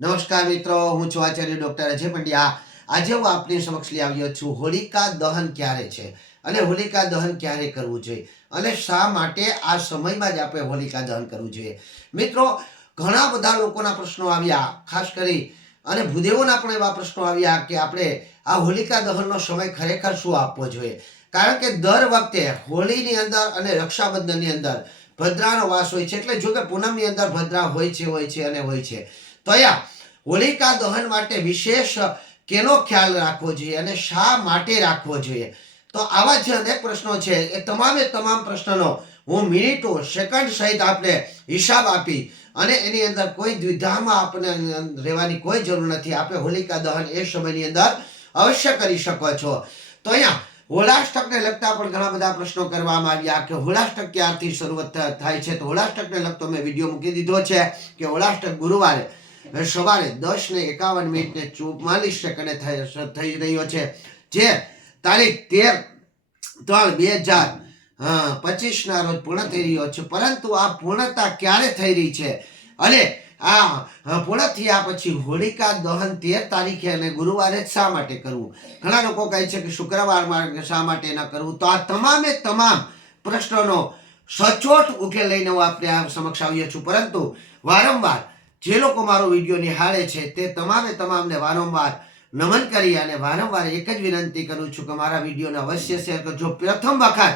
નમસ્કાર મિત્રો, હું છું આચાર્ય ડોક્ટર અજય પંડ્યા. આજે હું આપની સમક્ષ લઈ આવ્યો છું હોલિકા દહન ક્યારે છે અને હોલિકા દહન ક્યારે કરવું જોઈએ અને શા માટે આ સમયમાં જ આપણે હોલિકા દહન કરવું જોઈએ. મિત્રો, ઘણા બધા લોકોના પ્રશ્નો આવ્યા, ખાસ કરી અને ભૂદેવોના પણ એવા પ્રશ્નો આવ્યા કે આપણે આ હોલિકા દહનનો સમય ખરેખર શું આપવો જોઈએ. કારણ કે દર વખતે હોળીની અંદર અને રક્ષાબંધનની અંદર ભદ્રાનો વાસ હોય છે. એટલે જો કે પૂનમની અંદર ભદ્રા હોય છે અને હોય છે, તો અહીંયા હોલિકા દહન માટે વિશેષ કેનો ખ્યાલ રાખવો જોઈએ અને શા માટે રાખવો જોઈએ. તો આવા જે અનેક પ્રશ્નો છે એ તમામે તમામ પ્રશ્નોનો હું મિનિટો સેકન્ડ સહિત આપણે હિસાબ આપી અને એની અંદર કોઈ દ્વિધામાં આપણે રહેવાની કોઈ જરૂર નથી. આપણે હોલિકા દહન એ સમયની અંદર અવશ્ય કરી શકો છો. તો અહીંયા હોળાષ્ટકને લગતા પણ ઘણા બધા પ્રશ્નો કરવામાં આવ્યા કે હોળાષ્ટક ક્યારથી શરૂઆત થાય છે. તો હોળાષ્ટકને લગતો મેં વિડીયો મૂકી દીધો છે કે હોળાષ્ટક ગુરુવારે સવારે 10:51:44 થઈ રહ્યો છે, જે તારીખ 13/3/2025 ના રોજ પૂર્ણ થઈ રહ્યો છે. પરંતુ આ પૂર્ણતા ક્યારે થઈ રહી છે અને આ પૂર્ણ થયા પછી હોલિકા દહન 13 તારીખે અને ગુરુવારે શા માટે કરવું? ઘણા લોકો કહે છે કે શુક્રવારમાં શા માટે ન કરવું? તો આ તમામે તમામ પ્રશ્નોનો સચોટ ઉકેલ લઈને હું આપણે આ સમક્ષ આવ્યો છું. પરંતુ વારંવાર જે લોકો મારો વિડીયો નિહાળે છે તે તમામે તમામને વારંવાર નમન કરી અને વારંવાર એક જ વિનંતી કરું છું કે મારા વિડીયોને અવશ્ય શેર કરજો. પ્રથમ વખત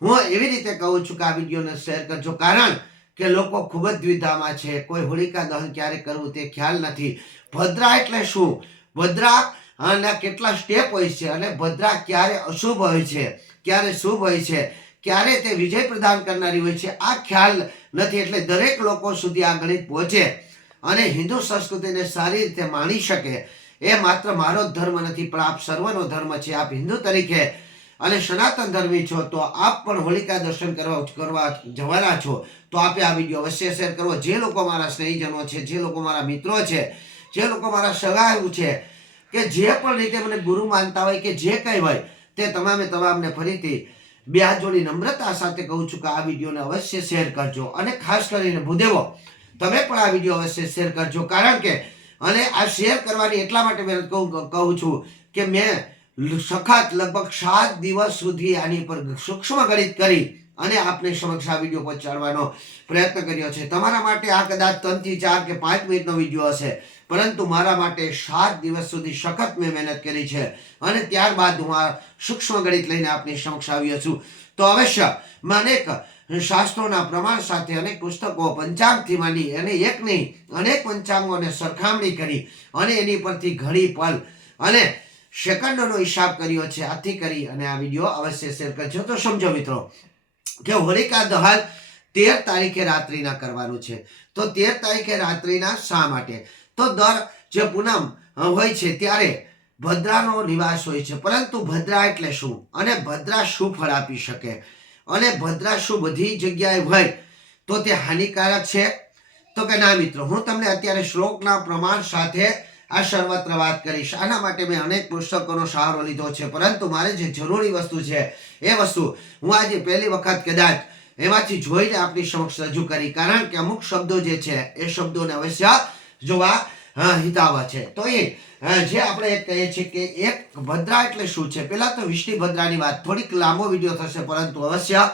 હું એવી રીતે કહું છું કે આ વિડીયોને શેર કરજો, કારણ કે લોકો ખૂબ જ દ્વિધામાં છે. કોઈ હોલિકા દહન ક્યારે કરવું તે ખ્યાલ નથી. ભદ્રા એટલે શું, ભદ્રા અને કેટલા સ્ટેપ હોય છે અને ભદ્રા ક્યારે અશુભ હોય છે, ક્યારે શુભ હોય છે, ક્યારે તે વિજય પ્રદાન કરનારી હોય છે, આ ખ્યાલ નથી. એટલે દરેક લોકો સુધી આ ગણિત પહોંચે અને હિન્દુ સંસ્કૃતિને સારી રીતે માણી શકે એ માત્ર મારો જ ધર્મ નથી પણ આપ સર્વનો ધર્મ છે. આપ હિન્દુ તરીકે અને સનાતન ધર્મી છો તો આપ પણ હોલિકા દર્શન કરવા જવાના છો. તો આપે આ વિડીયો અવશ્ય શેર કરવો. જે લોકો મારા સ્નેહીજનો છે, જે લોકો મારા મિત્રો છે, જે લોકો મારા સગાઓ છે, કે જે પણ રીતે મને ગુરુ માનતા હોય કે જે કંઈ હોય, તે તમામે તમામને ફરીથી બે હાથ જોડી નમ્રતા સાથે કહું છું કે આ વિડીયોને અવશ્ય શેર કરજો. અને ખાસ કરીને ભૂદેવો, તમે પણ આ વિડીયો અવશ્ય શેર કરજો. કારણ કે અને આ શેર કરવાની એટલા માટે મેં કહું છું કે મેં સખત લગભગ 7 દિવસ સુધી આની પર સૂક્ષ્મ ગણિત કરી અને આપને સમક્ષ આ વિડીયો પહોંચાડવાનો પ્રયત્ન કર્યો છે. તમારા માટે આ કદાચ 3 થી 4 કે 5 મિનિટનો વિડીયો હશે, પરંતુ મારા માટે 7 દિવસ સુધી સખત મેં મહેનત કરી છે અને ત્યારબાદ હું આ સૂક્ષ્મ ગણિત લઈને આપની સમક્ષ આવ્યો છું. તો અવશ્ય અનેક શાસ્ત્રોના પ્રમાણ સાથે અનેક પુસ્તકો પંચાંગથી માંડી અને એક નહીં અનેક પંચાંગોને સરખામણી કરી અને એની પરથી ઘડી પલ અને સેકન્ડોનો હિસાબ કર્યો છે. આથી કરી અને આ વિડીયો અવશ્ય શેર કરજો. તો સમજો મિત્રો કે હોલિકા દહન 13 તારીખે રાત્રિના કરવાનું છે. તો 13 તારીખે રાત્રિના શા માટે? તો દર જે પૂનમ હોય છે ત્યારે ભદ્રાનો નિવાસ હોય છે. પરંતુ ભદ્રા એટલે શું અને ભદ્રા શું ફળ આપી શકે અને ભદ્રા શું બધી જગ્યાએ હોય તો તે હાનિકારક છે? તો કે ના મિત્રો, હું તમને અત્યારે શ્લોકના પ્રમાણ સાથે આ સર્વત્ર વાત કરીશ. આના માટે મેં અનેક પુસ્તકોનો સહારો લીધો છે, પરંતુ મારે જે જરૂરી વસ્તુ છે એ વસ્તુ હું આજે પહેલી વખત કદાચ એમાંથી જોઈને આપની સમક્ષ રજૂ કરી. કારણ કે અમુક શબ્દો જે છે એ શબ્દોને અવશ્ય જોવા હિતાવહ છે. તો એ જે આપણે કહીએ છીએ કે એક ભદ્રા એટલે શું છે, પહેલા તો વિષ્ણુ ભદ્રાની વાત, થોડીક લાંબો વિડીયો થશે પરંતુ અવશ્ય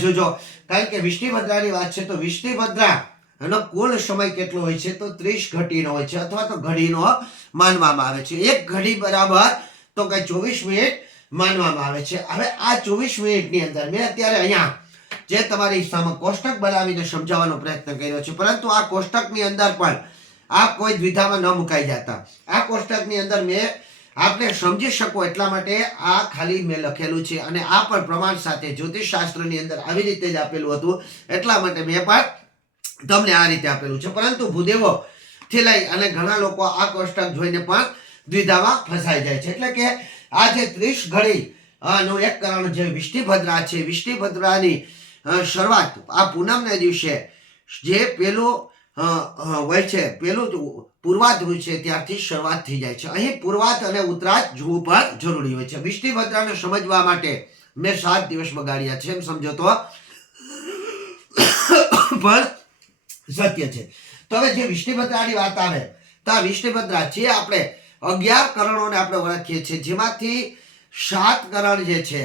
જોજો. કારણ કે વિષ્ણુ ભદ્રાની વાત છે તો વિષ્ણુ ભદ્રા એનો કુલ સમય કેટલો હોય છે? તો 30 ઘટીનો હોય છે અથવા તો ઘડીનો માનવામાં આવે છે. એક ઘડી બરાબર તો કઈ 24 મિનિટ માનવામાં આવે છે. હવે આ 24 મિનિટની અંદર મેં અત્યારે અહીંયા જે તમારી સામે કોષ્ટક બનાવીને સમજાવવાનો પ્રયત્ન કર્યો છે, પરંતુ આ કોષ્ટકની અંદર પણ આપ કોઈ દ્વિધામાં ન મુકાઈ જતા. આ કોષ્ટકની અંદર મેં આપને સમજી શકો એટલા માટે આ ખાલી મેં લખેલું છે અને આ પણ પ્રમાણ સાથે જ્યોતિષ શાસ્ત્રની અંદર આવી રીતે જ આપેલું હતું, એટલા માટે મેં પણ તમને આ રીતે આપેલું છે. પરંતુ ભૂદેવો થી લઈ અને ઘણા લોકો આ કોષ્ટક જોઈને પણ દ્વિધામાં ફસાઈ જાય છે. એટલે કે આ જે 30 ઘડી નું એક કારણ જે વિષ્ણુ ભદ્રા છે, વિષ્ણુ ભદ્રાની શરૂઆત આ પૂનમના દિવસે જે પેલું હોય છે, પેલું પૂર્વાધ હોય છે ત્યારથી શરૂઆત થઈ જાય છે. અહીં પૂર્વાધ અને ઉત્તરાધ જોવું પણ જરૂરી હોય છે. વિષ્ણુ ભદ્રાને સમજવા માટે મેં 7 દિવસ બગાડ્યા છે, એમ સમજો તો પણ સત્ય છે. તો હવે જે વિષ્ણુ ભદ્રાની વાત આવે તો આ વિષ્ણુભદ્રા જે આપણે 11 કરણોને આપણે ઓળખીએ છીએ, જેમાંથી 7 કરણ જે છે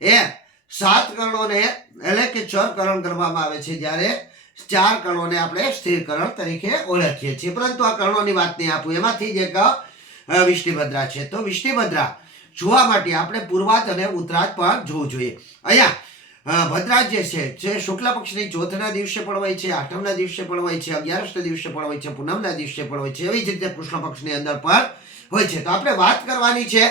એ 7 કરણોને એટલે કે ચર કરણ કરવામાં આવે છે, જ્યારે 4 કરણોને આપણે સ્થિર કરણ તરીકે ઓળખીએ છીએ. પરંતુ આ કરણોની વાત નહીં આપું, એમાંથી જ એક વિષ્ણુભદ્રા છે. તો વિષ્ણુભદ્રા જોવા માટે આપણે પૂર્વાત અને ઉત્તરાત પણ જોવું જોઈએ. અહીંયા ભદ્રા જે છે જે શુક્લ પક્ષની ચોથના દિવસે પણ હોય છે, આઠમના દિવસે પણ હોય છે, 11ના દિવસે પણ હોય છે, પૂનમના દિવસે પણ હોય છે, એવી જ રીતે કૃષ્ણ પક્ષની અંદર પણ હોય છે. તો આપણે વાત કરવાની છે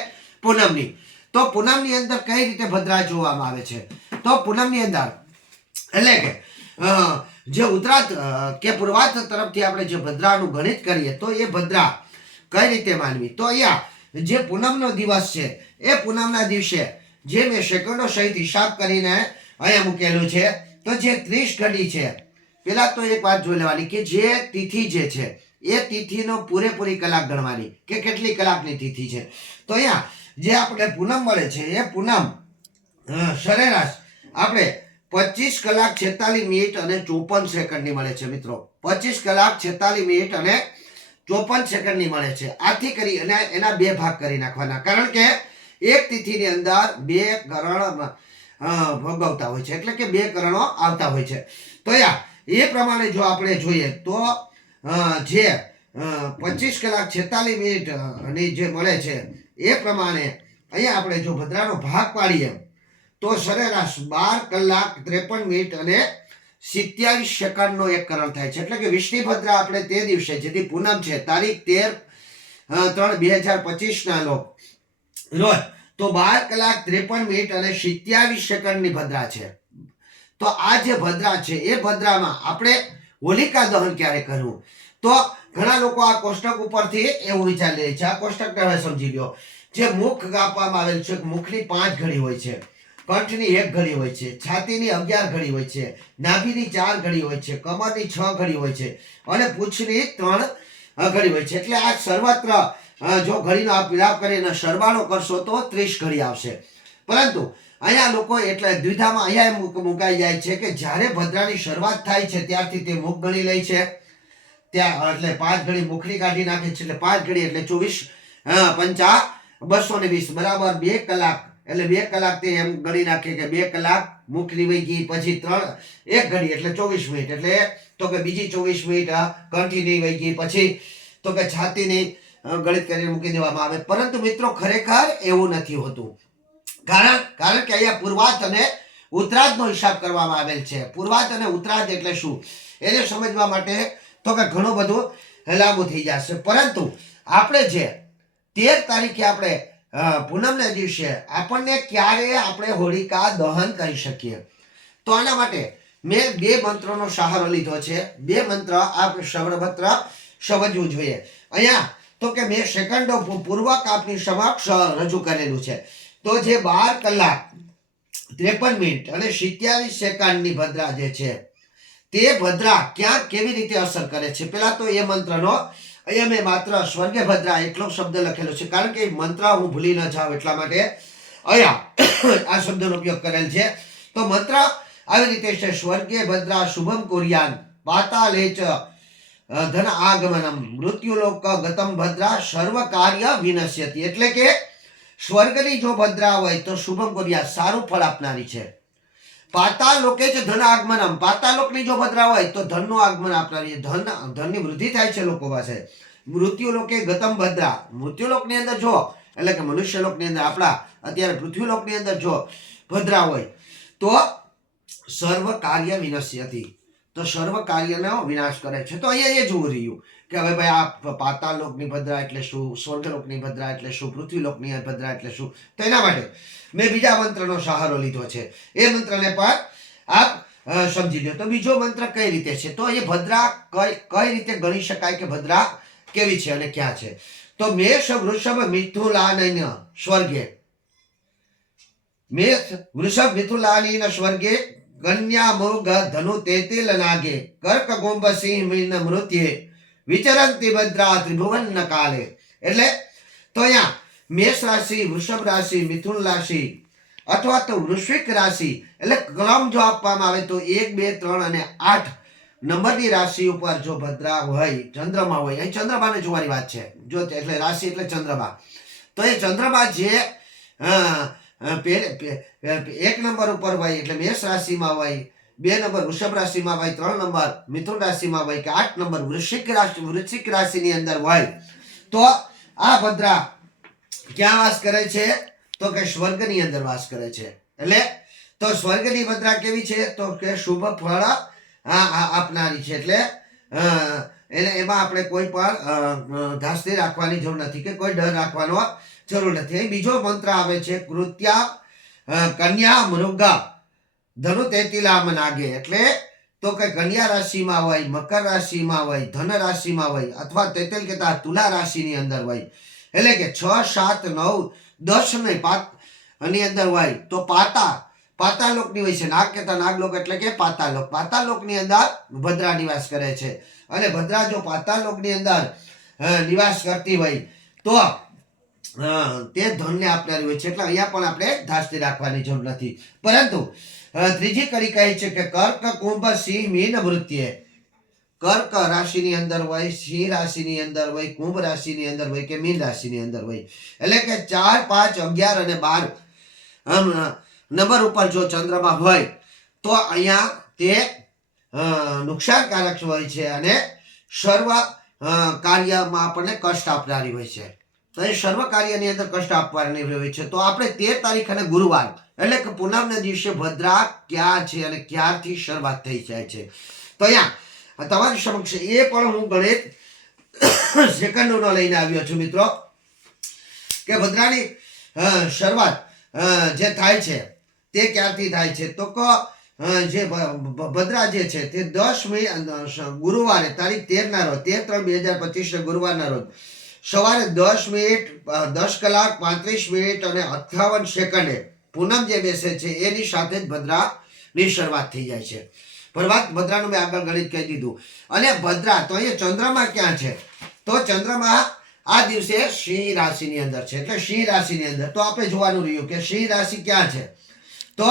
પૂનમની. તો પૂનમની અંદર કઈ રીતે ભદ્રા જોવામાં આવે છે? તો પૂનમની અંદર એટલે કે જે ઉત્તરાત કે પૂર્વાત તરફથી આપણે જે ભદ્રાનું ગણિત કરીએ તો એ ભદ્રા કઈ રીતે માનવી? તો અહીંયા જે પૂનમનો દિવસ છે એ પૂનમના દિવસે જે મેં સેકન્ડો સહિત હિસાબ કરીને અહીંયા મૂકેલું છે, તો જે 30 ઘડી છે, પેલા તો એક વાત જોઈ લેવાની કે જે તિથિ જે છે એ તિથિનો પૂરેપૂરી કલાક ગણવાની કે કેટલી કલાકની તિથિ છે. તો અહીંયા જે આપણે પૂનમ મળે છે એ પૂનમ સરેરાશ આપણે 25 કલાક 46 મિનિટ અને 54 સેકન્ડની મળે છે મિત્રો. 25 કલાક 46 મિનિટ અને 54 સેકન્ડની મળે છે. આથી કરી અને એના 2 ભાગ કરી નાખવાના, કારણ કે એક તિથિની અંદર 2 કરણ ભોગવતા હોય છે, એટલે કે 2 કરણો આવતા હોય છે. તો એ પ્રમાણે જો આપણે જોઈએ તો જે 25 કલાક 46 મિનિટની જે મળે છે એ પ્રમાણે અહીંયા આપણે જો ભદ્રાનો ભાગ પાડીએ તો સરેરાશ 12 કલાક 53 મિનિટ અને 27 સેકન્ડનો એક કરણ થાય છે. એટલે કે વિષ્ણુભદ્રા આપણે તે દિવસે જેથી પૂનમ છે તારીખ 13/3/2025 રોજ તો 12 કલાક 53 મિનિટ અને 27 સેકન્ડની ભદ્રા છે. તો આ જે ભદ્રા છે એ ભદ્રામાં આપણે હોલિકા દહન ક્યારે કરવું? તો ઘણા લોકો આ કોષ્ટક ઉપરથી એવું વિચારી લે છે, આ કોષ્ટકને હવે સમજી લો. જે મુખ આપવામાં આવેલ છે, મુખની 5 ઘડી હોય છે, કંઠની 1 ઘડી હોય છે, છાતીની 11 ઘડી હોય છે, નાભીની 4 ઘડી હોય છે, કમરની 6 ઘડી હોય છે અને પૂંછની 3 ઘડી હોય છે. એટલે આ સર્વત્ર જો ઘડીનો આપ વિલાપ કરીને સરવાળો કરશો તો 30 ઘડી આવશે. પરંતુ અહીંયા લોકો એટલે દ્વિધામાં અહીંયા મુકાઈ જાય છે કે જ્યારે ભદ્રાની શરૂઆત થાય છે ત્યારથી તે મુખ ગણી લે છે, ત્યાં એટલે 5 ઘડી મુખની કાઢી નાખે છે, એટલે 5 ઘડી એટલે 24 પંચા 220 બરાબર 2 કલાક, એટલે 2 કલાક તે એમ ગણી નાખે કે 2 કલાક મુખની વહી ગઈ, પછી 1 ઘડી એટલે 24 મિનિટ, એટલે તો કે બીજી 24 મિનિટ કંઠીની વહી ગઈ, પછી તો કે છાતીની ગણિત કરીને મૂકી દેવામાં આવે. પરંતુ મિત્રો ખરેખર એવું નથી હોતું, કારણ કે અહીંયા પૂર્વાત અને ઉત્તરાયણનો હિસાબ કરવામાં આવેલ છે. પૂર્વાત અને ઉત્તરાયણ એટલે શું એને સમજવા માટે તો કે ઘણું બધું લાંબુ થઈ જશે. પરંતુ આપણે જે 13 તારીખે આપણે પૂનમના દિવસે આપણને ક્યારે આપણે હોલિકા દહન કરી શકીએ? તો આના માટે મેં 2 મંત્રોનો સહારો લીધો છે. 2 મંત્ર આપણે શ્રવણપત્ર સમજવું જોઈએ. અહીંયા તો કે મેં સેકન્ડો પૂર્વક આપની સમક્ષ રજૂ કરેલું છે. તો જે 12 કલાક 53 મિનિટ અને 27 સેકન્ડની ભદ્રા જે છે તે ભદ્રા ક્યાં કેવી રીતે અસર કરે છે? પેલા તો એ મંત્રનો અહીંયા મેં માત્ર સ્વર્ગે ભદ્રા એટલો શબ્દ લખેલો છે, કારણ કે મંત્ર હું ભૂલી ન જાઉં એટલા માટે અહીંયા આ શબ્દનો ઉપયોગ કરેલ છે. તો મંત્ર આવી રીતે છે: સ્વર્ગે ભદ્રા શુભમ કુર્યાન પાતાલે ચ ધન આગમનમ મૃત્યુલોક ગતમ ભદ્રા સર્વ કાર્ય વિનશ્યતિ. એટલે કે સ્વર્ગની જો ભદ્રા હોય તો શુભમ કુર્યાન સારું ફળ આપનારી છે. પાતાળ લોકે જ ધન આગમનમ, પાતાળ લોકની જો ભદ્રા હોય તો ધનનું આગમન આપનારી, ધનની વૃદ્ધિ થાય છે લોકો પાસે. મૃત્યુ લોકે ગતમ ભદ્રા, મૃત્યુલોકની અંદર જો એટલે કે મનુષ્ય લોકની અંદર આપણા અત્યારે પૃથ્વીલોકની અંદર જો ભદ્રા હોય તો સર્વ કાર્ય વિનશ્યતિ, તો સર્વ કાર્યનો વિનાશ કરે છે. તો અહીંયા એ જોવું રહ્યું કે હવે ભાઈ આ પાતાળ લોકની ભદ્રા એટલે શું, સ્વર્ગલોકની ભદ્રા એટલે શું, પૃથ્વીલોકની ભદ્રા એટલે શું? તો એના માટે મેં બીજા મંત્રનો સહારો લીધો છે. એ મંત્રને પણ આપ સમજી લો. તો બીજો મંત્ર કઈ રીતે છે? તો એ ભદ્રા કઈ રીતે ગણી શકાય કે ભદ્રા કેવી છે અને ક્યાં છે? તો મેષ વૃષભ મિથુલાનન્ય સ્વર્ગે, મેષ વૃષભ મિથુલાનીન સ્વર્ગે કન્યા મૃગ ધનુ તેતિલ નાગે કર્ક કુંભ સિંહ મીન મૃત્યે વિચરંતી ભદ્રા ત્રિભુવન કાલે. એટલે તો અહીંયા મેષ રાશિ, વૃષભ રાશિ, મિથુન રાશિ અથવા તો વૃશ્ચિક રાશિ, એટલે ક્રમ જો આપવામાં આવે તો 1, 2, 3 અને 8 નંબરની રાશિ ઉપર જો ભદ્રા હોય, ચંદ્રમા હોય, અહીં ચંદ્રમાને જોવાની વાત છે, જો એટલે રાશિ એટલે ચંદ્રમા, તો એ ચંદ્રમા જે એક નંબર ઉપર હોય એટલે મેષ રાશિમાં હોય, 2 નંબર વૃષભ રાશિમાં હોય, 3 નંબર મિથુન રાશિમાં હોય કે 8 નંબર વૃશ્ચિક રાશિની અંદર હોય, તો આ ભદ્રા ક્યાં વાસ કરે છે? તો કે સ્વર્ગની અંદર વાસ કરે છે. એટલે તો સ્વર્ગની ભદ્રા કેવી છે? તો કે શુભ ફળ આપનારી છે. એટલે એને એમાં આપણે કોઈ પણ ધાસ્તી રાખવાની જરૂર નથી કે કોઈ ડર રાખવાનો જરૂર નથી. બીજો મંત્ર આવે છે કૃત્યા કન્યા મૃગા ધનુ તેતીલામ નાગે. એટલે તો કે કન્યા રાશિમાં હોય, મકર રાશિમાં હોય, ધન રાશિમાં હોય અથવા તેતેલ કેતા તુલા રાશિની અંદર હોય, એટલે કે 6, 7, 9, 10 ને 5 ની અંદર હોય, તો પાતાલોકની હોય છે. નાગ કહેતા નાગલોક એટલે કે પાતાલોક. પાતાલોકની અંદર ભદ્રા નિવાસ કરે છે. અને ભદ્રા જો પાતાલોકની અંદર નિવાસ કરતી હોય તો તે ધનને આપનારી હોય છે. એટલે અહીંયા પણ આપણે ધાસ્તી રાખવાની જરૂર નથી. પરંતુ ત્રીજી કડી કહે છે કે કર્ક કુંભ સિંહ મીન વૃત્તિએ. કર્ક રાશિની અંદર હોય, સિંહ રાશિની અંદર હોય, કુંભ રાશિની અંદર હોય કે મીન રાશિની અંદર હોય, એટલે કે 4, 5, 11 અને 12 નંબર ઉપર જો ચંદ્રમા હોય તો અહીંયા તે નુકસાનકારક હોય છે અને સર્વ કાર્યમાં આપણને કષ્ટ આપનારી હોય છે. તો એ સર્વ કાર્યની અંદર કષ્ટ આપવાની હોય છે. તો આપણે 13 તારીખ અને ગુરુવાર એટલે કે પૂનમના દિવસે ભદ્રા ક્યાં છે અને ક્યારથી શરૂઆત થઈ જાય છે, તો અહીંયા તમારી સમક્ષ એ પણ હું ગણિત સેકન્ડોનો લઈને આવ્યો છું મિત્રો, કે ભદ્રાની શરૂઆત જે થાય છે તે ક્યારથી થાય છે? તો જે ભદ્રા જે છે તે 10 ગુરુવારે તારીખ 13 ના રોજ 13/3/2025 ગુરુવારના રોજ સવારે 10 મિનિટ 10 કલાક 35 મિનિટ અને 58 સેકન્ડે પૂનમ જે બેસે છે એની સાથે જ ભદ્રાની શરૂઆત થઈ જાય છે. ભદ્રાનું મેં આગળ ગણિત કહી દીધું. અને ભદ્રા તો અહીંયા ચંદ્રમા ક્યાં છે? તો ચંદ્રમા આ દિવસે સિંહ રાશિની અંદર છે. એટલે સિંહ રાશિની અંદર તો આપણે જોવાનું રહ્યું કે સિંહ રાશિ ક્યાં છે? તો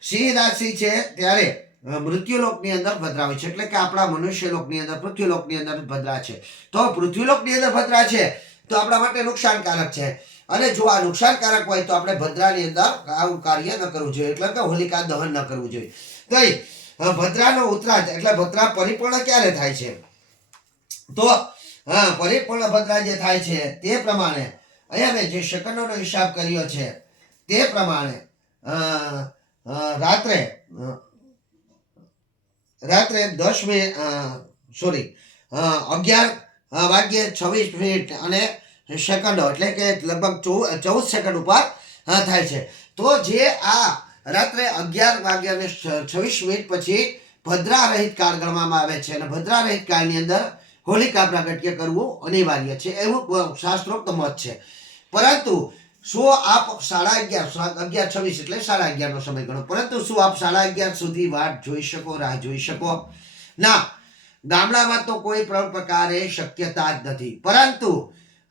સિંહ રાશિ છે ત્યારે મૃત્યુલોકની અંદર ભદ્રા હોય છે. એટલે કે આપણા મનુષ્યલોકની અંદર પૃથ્વીલોકની અંદર ભદ્રા છે. તો પૃથ્વીલોકની અંદર ભદ્રા છે તો આપણા માટે નુકસાનકારક છે. અને જો આ નુકસાનકારક હોય તો આપણે ભદ્રાની અંદર આવું કાર્ય ન કરવું જોઈએ, એટલે કે હોલિકા દહન ન કરવું જોઈએ. તો ભદ્રાનો ઉત્તરાર્ધ એટલે ભદ્રા પરિપૂર્ણ ક્યારે થાય છે? તો પરિપૂર્ણ ભદ્રા જે થાય છે તે પ્રમાણે અહીંયા મેં જે સેકન્ડોનો હિસાબ કર્યો છે તે પ્રમાણે રાત્રે 10 મિનિટ 11:26 અને સેકન્ડો એટલે કે લગભગ 14 સેકન્ડ ઉપર થાય છે. તો જે આ રાત્રે 11:26 પછી ભદ્રા રહિત કાળ ગણવામાં આવે છે અને ભદ્રા રહિત કાળની અંદર હોલિકા પ્રાગટ્ય કરવું અનિવાર્ય છે એવું શાસ્ત્રોક્ત મત છે. પરંતુ શું આપ 11:26 એટલે 11:30 નો સમય ગણો, પરંતુ શું આપ 11:30 સુધી વાટ જોઈ શકો, રાહ જોઈ શકો? ના, ગામડામાં તો કોઈ પણ પ્રકારે શક્યતા જ નથી. પરંતુ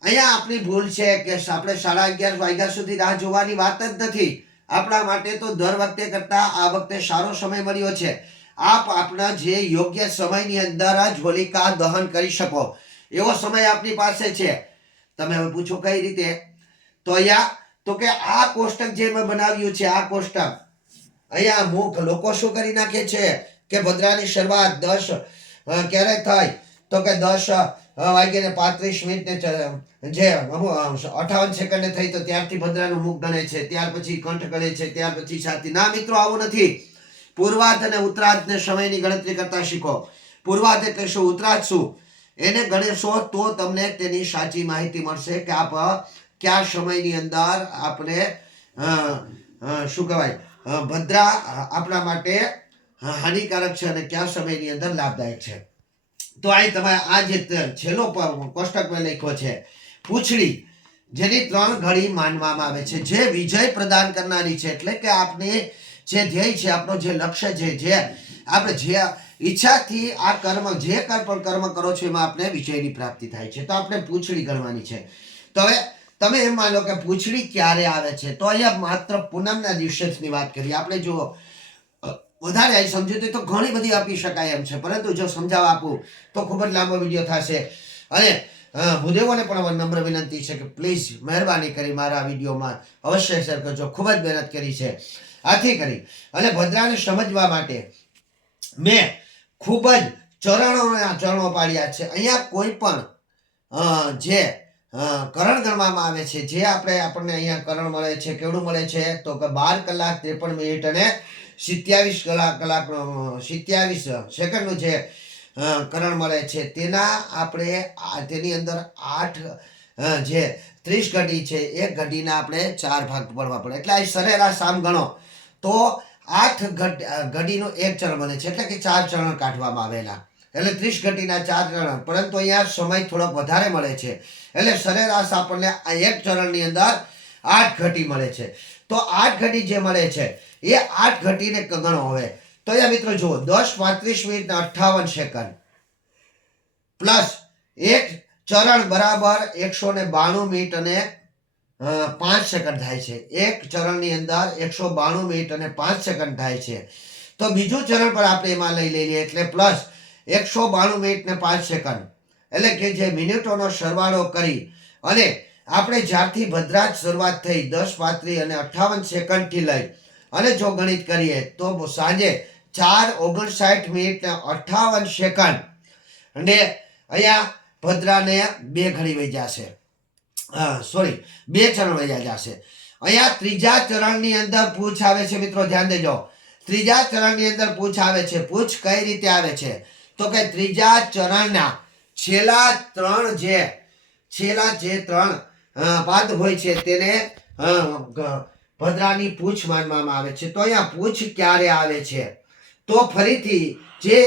અહીંયા આપણી ભૂલ છે કે આપણે 11:30 વાગ્યા સુધી રાહ જોવાની વાત જ નથી. આપણા માટે તો દર વખતે કરતા આ વખતે સારો સમય મળ્યો છે. આપ આપના જે યોગ્ય સમયની અંદર જ હોલિકા દહન કરી શકો એવો સમય આપની પાસે છે. તમે હવે પૂછો કઈ રીતે? તો અહીંયા તો કે આ કોષ્ટક જે મેં બનાવ્યું છે, આ કોષ્ટક અહીંયા મુખ લોકો શું કરી નાખે છે કે ભદ્રાની શરૂઆત 10 ક્યારે થાય? તો કે 10:35 જે 58 સેકન્ડે થઈ તો ત્યારથી ભદ્રાનું મુખ ગણે છે, ત્યાર પછી કંઠ ગણે છે, ત્યાર પછી છાતી. ના મિત્રો, આવું નથી. પૂર્વાર્ધ અને ઉત્તરાર્ધ ને સમયની ગણતરી કરતા શીખો. પૂર્વાર્ધ એટલે શું, ઉત્તરાર્ધ શું, એને ગણશો તો તમને તેની સાચી માહિતી મળશે કે આપ કયા સમયની અંદર આપણે શું કહેવાય ભદ્રા આપણા માટે હાનિકારક છે અને કયા સમયની અંદર લાભદાયક છે. તો અહીં તમે આ જે છેલ્લો કોષ્ટક મેં લખ્યો છે, પૂંછડી જેની 3 ઘડી માનવામાં આવે છે, જે વિજય પ્રદાન કરનારી છે. એટલે કે આપને જે ધ્યેય છે, આપણો જે લક્ષ્ય છે, જે આપણે જે ઈચ્છાથી આ કર્મ જે પણ કર્મ કરો છો એમાં આપણે વિજયની પ્રાપ્તિ થાય છે. તો આપણે પૂંછડી ગણવાની છે. તો હવે તમે એમ માનો કે પૂંછડી ક્યારે આવે છે? તો અહીંયા માત્ર પૂનમના દિવસે જ વાત કરીએ. આપણે જો વધારે આવી સમજૂતી તો ઘણી બધી આપી શકાય એમ છે, પરંતુ જો સમજાવવા આપું તો ખૂબ જ લાંબો વિડીયો થશે. અને ભૂદેવોને પણ નમ્ર વિનંતી છે કે પ્લીઝ મહેરબાની કરી મારા વિડીયોમાં અવશ્ય શેર કરજો. ખૂબ જ મહેનત કરી છે. આથી કરી અને ભદ્રાને સમજવા માટે મેં ખૂબ જ ચરણો પાડ્યા છે. અહીંયા કોઈ પણ જે કરણ ગણવામાં આવે છે, જે આપણને અહીંયા કરણ મળે છે, કેવડું મળે છે તો કે 12 કલાક 53 મિનિટ અને 27 સેકન્ડનું જે કરણ મળે છે, તેની અંદર 8 જે 30 ઘડી છે, એક ઘડીના આપણે 4 ભાગ પડવા પડે. એટલે આ સરેરાશ આમ ગણો તો 8 ઘડીનું એક ચરણ બને છે, એટલે કે 4 ચરણ કાઢવામાં આવેલા, એટલે 30 ઘટીના 4 ચરણ. પરંતુ અહીંયા સમય થોડોક વધારે મળે છે, એટલે સરેરાશ આપણને આ એક ચરણની અંદર 8 ઘટી મળે છે. તો 8 ઘટી જે મળે છે એ 8 ઘટીને ગણો. હવે તો અહીંયા મિત્રો જુઓ 10 35 મિનિટ 58 સેકન્ડ પ્લસ એક ચરણ બરાબર 192 મિનિટ અને 5 સેકન્ડ થાય છે. એક ચરણની અંદર 192 મિનિટ અને 5 સેકન્ડ થાય છે. તો બીજું ચરણ પણ આપણે એમાં લઈ લઈએ, એટલે પ્લસ 192 મિનિટ ને 5 સેકન્ડ, એટલે કે જે મિનિટોનો સરવાળો કરી અને આપણે જ્યારથી ભદ્રાજ શરૂઆત થઈ 10 35 અને 58 સેકન્ડથી લઈ અને જો ગણિત કરીએ તો સાંજે 4:59 મિનિટ ને 58 સેકન્ડ અને અહીંયા ભદ્રાને 2 ઘડી વહી જશે, સોરી 2 ચરણ વહી જશે. અહીંયા ત્રીજા ચરણની અંદર પૂછ આવે છે. મિત્રો ધ્યાન દેજો, ત્રીજા ચરણની અંદર પૂછ આવે છે. પૂછ કઈ રીતે આવે છે તો કે ત્રીજા ચરણના છેલ્લા જે 3 પાદ હોય છે તેને ભદ્રાની પૂછ માનવામાં આવે છે. તો અહીંયા પૂછ ક્યારે આવે છે તો ફરીથી જે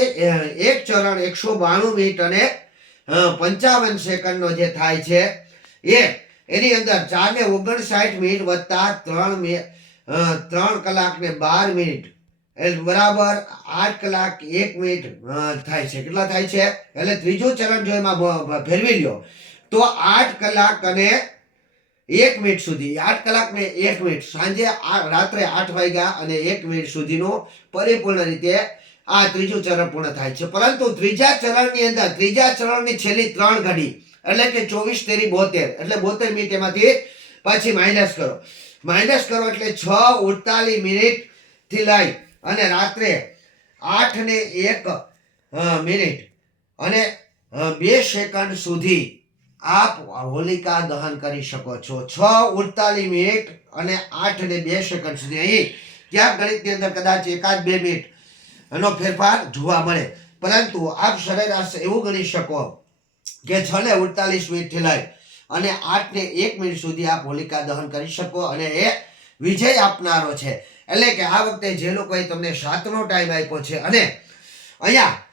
એક ચરણ 192 મિનિટ અને 55 સેકન્ડનો જે થાય છે એની અંદર 4:59 મિનિટ વત્તા 3 કલાક ને 12 મિનિટ બરાબર 8 કલાક 1 મિનિટ થાય છે. કેટલા થાય છે? એટલે ત્રીજું ચરણ જો એમાં ફેરવી લ્યો તો 8 કલાક અને 1 મિનિટ સુધી, 8 કલાક ને 1 મિનિટ, સાંજે રાત્રે 8 વાગ્યા અને 1 મિનિટ સુધીનું પરિપૂર્ણ રીતે આ ત્રીજું ચરણ પૂર્ણ થાય છે. પરંતુ ત્રીજા ચરણની અંદર ત્રીજા ચરણની છેલ્લી 3 ઘડી એટલે કે 24 તેરી 72, એટલે 72 મિનિટ એમાંથી પછી માઇનસ કરો એટલે 6:48 મિનિટ થી લઈ અને રાત્રે 8:01 મિનિટ અને 2 સેકન્ડ સુધી આપ હોલિકા દહન કરી શકો છો. 6:48 મિનિટ અને 8:02 સેકન્ડ સુધી. અહીં ક્યાંક ગણિતની અંદર કદાચ 1-2 મિનિટ એનો ફેરફાર જોવા મળે, પરંતુ આપ સરેરાશ એવું ગણી શકો કે 6:48 મિનિટથી લઈ અને 8:01 મિનિટ સુધી આપ હોલિકા દહન કરી શકો અને એ વિજય આપનારો છે. એટલે કે આ વખતે જે લોકોએ તમને 7નો ટાઈમ આપ્યો છે અને અહીંયા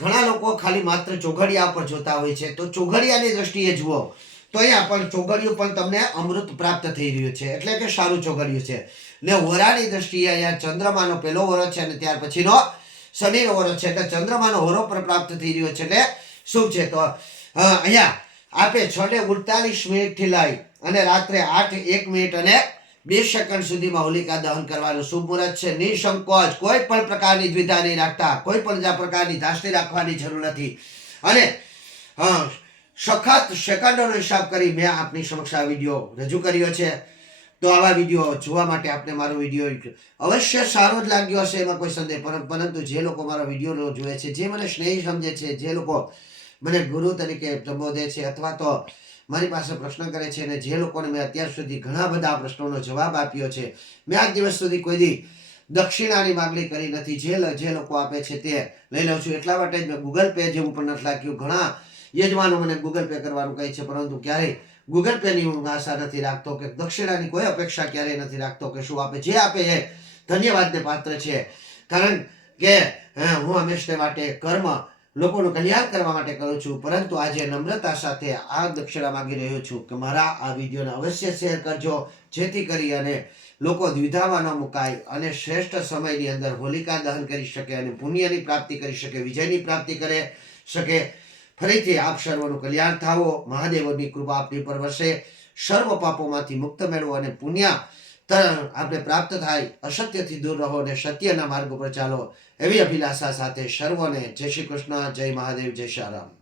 ઘણા લોકો ખાલી માત્ર ચોઘડિયા પર જોતા હોય છે, તો ચોઘડિયાની દ્રષ્ટિએ જુઓ તો અહીંયા પણ ચોઘડિયું પણ તમને અમૃત પ્રાપ્ત થઈ રહ્યું છે, એટલે કે સારું ચોઘડિયું છે. ને હોરાની દ્રષ્ટિએ અહીંયા ચંદ્રમાનો પહેલો હોરો છે અને ત્યાર પછીનો શનિનો હોરો છે, એટલે ચંદ્રમાનો હોરો પણ પ્રાપ્ત થઈ રહ્યો છે, એટલે શું છે તો અહીંયા આપે 6:48 મિનિટથી લઈ અને રાત્રે 8:01 મિનિટ અને 2 સેકન્ડ સુધીમાં હોલિકા દહન કરવાનું શુભ મુહૂર્ત છે. નિસંકોચ, કોઈ પણ પ્રકારની દ્વિધા નહીં રાખતા, કોઈ પણ પ્રકારની ધાસ્તી રાખવાની જરૂર નથી અને સખત સેકન્ડોનો હિસાબ કરી મેં આપની સમક્ષ આ વિડીયો રજૂ કર્યો છે. તો આવા વિડીયો જોવા માટે આપને મારો વિડીયો અવશ્ય સારો જ લાગ્યો હશે, એમાં કોઈ સંદેહ, પરંતુ જે લોકો મારા વિડીયો જોવે છે, જે મને સ્નેહી સમજે છે, જે લોકો મને ગુરુ તરીકે સંબોધે છે અથવા તો મારી પાસે પ્રશ્ન કરે છે અને જે લોકોને મેં અત્યાર સુધી ઘણા બધા પ્રશ્નોનો જવાબ આપ્યો છે, મેં આજ દિવસ સુધી કોઈ દી દક્ષિણાની માગણી કરી નથી. જે લોકો આપે છે તે લઈ લઉં છું. એટલા માટે જ મેં ગૂગલ પે જેવું પણ નથી લાગ્યું. ઘણા યજમાનો મને ગૂગલ પે કરવાનું કહે છે, પરંતુ ક્યારેય ગૂગલ પેની હું આશા નથી રાખતો કે દક્ષિણાની કોઈ અપેક્ષા ક્યારેય નથી રાખતો કે શું આપે. જે આપે એ ધન્યવાદને પાત્ર છે, કારણ કે હું હંમેશા માટે કર્મ લોકોનું કલ્યાણ કરવા માટે કરું છું. પરંતુ આજે નમ્રતા સાથે આ દક્ષિણા માંગી રહ્યો છું કે મારા આ વિડીયોને અવશ્ય શેર કરજો, જેથી કરી અને લોકો દ્વિધામાં ન મુકાય અને શ્રેષ્ઠ સમયની અંદર હોલિકા દહન કરી શકે અને પુણ્યની પ્રાપ્તિ કરી શકે, વિજયની પ્રાપ્તિ કરી શકે. ફરીથી આપ સર્વનું કલ્યાણ થાવો, મહાદેવની કૃપા આપની પર વરસે, સર્વ પાપોમાંથી મુક્ત મેળવો અને પુણ્ય આપણે પ્રાપ્ત થાય. અસત્યથી દૂર રહો અને સત્યના માર્ગ પર ચાલો એવી અભિલાષા સાથે સર્વોને જય શ્રી કૃષ્ણ, જય મહાદેવ, જય શ્રી રામ.